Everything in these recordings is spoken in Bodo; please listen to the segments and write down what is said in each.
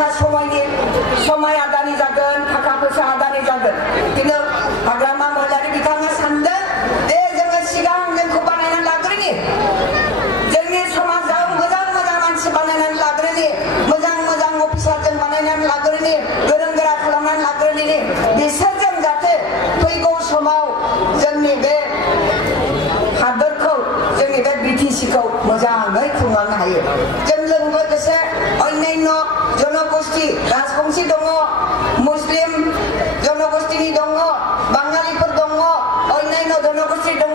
जोंहा समाय आदानि जागोन थाखा फैसा आदानि जागोन खिन्थु हाग्रामा महिलारि बिथाङा सानदों दे जोङो सिगां जोंखौ बानायनानै लाग्रोनि जोंनि समाजाव मोजां मानसि बानायनानै लाग्रोनि मोजां अफिसार जों बानायनानै लाग्रोनि गोरों गोरा खालामनानै लाग्रोनि बिसोरजों जाहाथे फैगौ समाव जोंनि बे हादरखौ जोंनि बे बिटिसिखौ मोजाङै खुंलांनो हायो जोंजों लोगोसे अन्यान्य जनगोष्ठी राजबंशी दङ मुस्लिम जनगोष्ठीनि दङ बाङालिफोर दङ अन्यान्य जनगोष्ठी दङ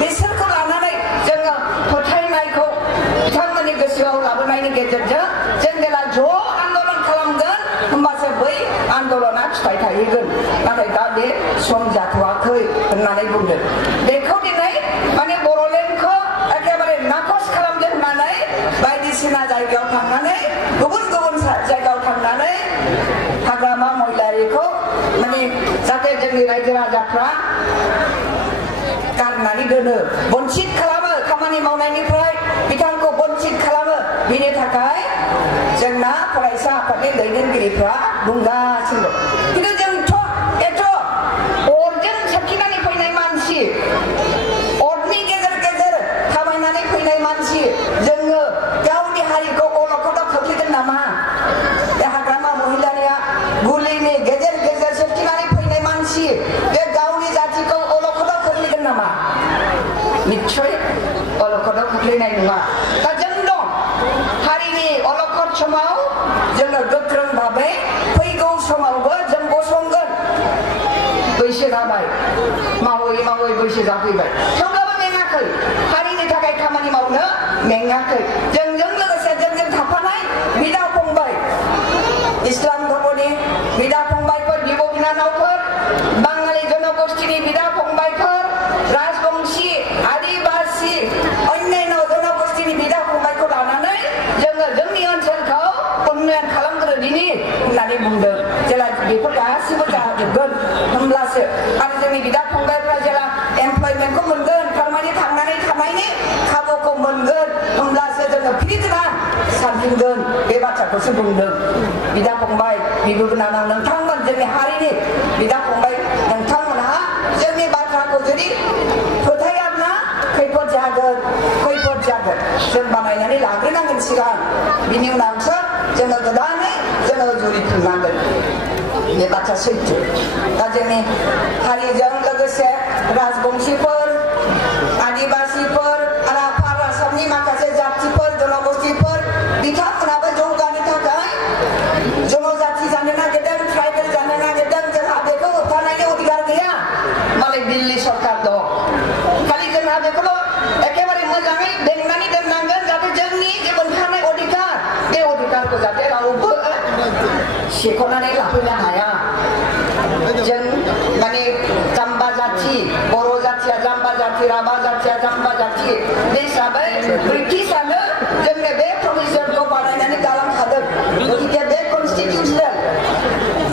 बिसोरखौ लानानै जोङो फोथायनायखौ बिथांमोननि गोसोआव लाबोनायनि गेजेरजों जों जेला ज' आन्दलन खालामगोन होमबासो बै आन्दलना फिथाइ थाहैगोन नाथाय दा बे सम जाथ'वाखै होननानै बुंदों बेखौ दिनै माने बर'लेण्डखौ एखेबारे नाखस खालामदों होननानै बायदिसिना जायगायाव थांनानै गुबुन जायगायाव थांनानै हाग्रामा महिलारिखौ माने जाहाथे जोंनि रायजो राजाफ्रा गारनानै दोनो बन्सित खालामो खामानि मावनायनिफ्राय बिथांखौ बन्सित खालामो बिनि थाखाय जोंना फरायसा आफादनि दैदेनगिरिफ्रा बुंगासिनो दं खिन्थु जोंथ' एथ' अरजों सोरखिनानै फैनाय मानसि अरनि गेजेर थाबायनानै फैनाय मानसि जोङो गावनि हारिखौ अलखदाव खोख्लैगोन नामा बे हाग्रामा महिलारिया गुलिनि गेजेर सोरखिनानै फैनाय मानसि बे गावनि जातिखौ अलखदाव खोख्लैगोन नामा निस्सय अलखदाव खोख्लैनाय नङा दा जों दं हारिनि अलखद समाव जोङो गोख्रों भाबै फैगौ समावबो जों गसंगोन बैसो जाबाय मावै बैसो जाफैबाय थेवब्लाबो मेङाखै हारिनि थाखाय खामानि मावनो मेङाखै जोंजों लोगोसे जोंजों थाफानाय बिदा फंबाय इस्लाम धर्मनि बिदा फंबायफोर बिब' बिनानावफोर बाङालि जनगोष्ठीनि बिदा फंबायफोर राजबंशी आदिबासी अन्यान्य जनगोष्ठीनि बिदा फंबायखौ लानानै जोङो जोंनि ओनसोलखौ उन्नयन खालामग्रोदिनि होननानै बुंदों जेला बेफोर गासिबो जाजोबगोन होमब्लासो आरो जोंनि बिदा फंबायफ्रा जेला एमप्लयमेन्टखौ मोनगोन थारमाने थांनानै थानायनि खाबुखौ मोनगोन होमब्लासो जोङो फिरिगोना सानफिनगोन बे बाथ्राखौसो बुंदों बिदा फंबाय बिब' बिनानाव नोंथांमोन जोंनि हारिनि बिदा फंबाय नोंथांमोनहा जोंनि बाथ्राखौ जुदि फोथायाब्ला खैफोद जागोन जों बानायनानै लाग्रोनांगोन सिगां बिनि उनावसो जोङो गोदानै जोङो जुरिफिननांगोन बे बाथ्रा सैथो दा जोंनि हारिजों लोगोसे राजबंशीफोर आदिबासीफोर आरो आफार आसामनि माखासे जातिफोर जनगोष्ठीफोर बिथांमोनाबो जौगानो थाखाय जनजाति जानो नागिरदों ट्राइबेल जानो नागिरदों जोंहा बेखौ होबथानायनि अधिकार गैया मालाय दिल्ली सरकार दं खालि जोंहा बेखौल' एखेबारे मोजाङै बेंनानै दोननांगोन जाहाथे जोंनि जे मोनखानाय अधिकार बे अधिकारखौ जाहाथे रावबो सेख'नानै लाफैनो हाया जों माने जाम्बा जाथि बर' जाथिया जाम्बा जाथि राभा जाथिया जाम्बा जाथि बे हिसाबै ब्रिटिशानो जोंनो बे प्रभिजनखौ बानायनानै गालांखादों गतिके बे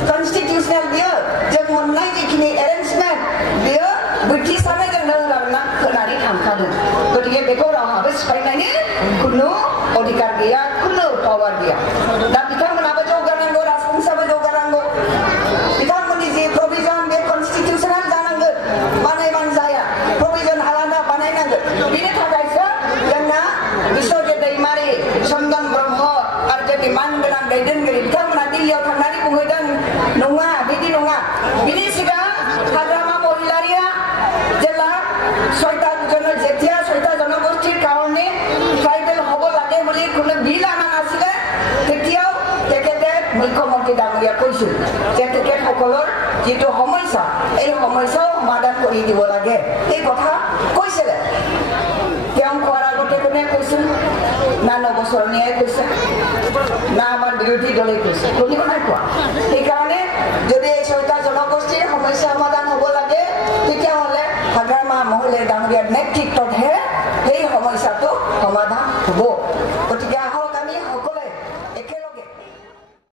कनस्टिटिउसनेल बियो जों मोननाय जिखिनि एरेन्जमेन्ट बियो ब्रिटिशानो जोंनो होनानै थांखादों गतिके बेखौ रावहाबो सिफायनायनि खुनु अधिकार गैया खुनु पावार गैया दा बिथांमोनाबो जौगानांगौ राजबंशीयाबो जौगानांगौ बिथांमोननि जे प्रभिजन बे कनस्टिटिउसनाल जानांगोन बानायबानो जाया प्रभिजन आलादा बानायनांगोन बिनि थाखायसो जोंना बिश्वजित दैमारि चन्दन ब्रह्म आरो जोंनि मानगोनां दैदेनगिरि बिथांमोना दिल्लीयाव थांनानै बुंहैदों नङा बिदि नङा बिनि सिगां हाग्रामा महिलारिया जेला যেতিয়া 6টা জনগোষ্ঠীৰ কাৰণে ট্ৰাইবেল হ'ব লাগে বুলি কোনো বিল অনা নাছিলে তেতিয়াও তেখেতে মুখ্যমন্ত্ৰী ডাঙৰীয়া কৈছিল যে তেখেতসকলৰ যিটো সমস্যা এই সমস্যাও সমাধান কৰি দিব লাগে এই কথা কৈছিলে তেওঁ কোৱাৰ আগতে কোনে কৈছিল না নৱচৰণীয়ে কৈছে না আমাৰ বিৰোধী দলে কৈছে কোনেও নাই কোৱা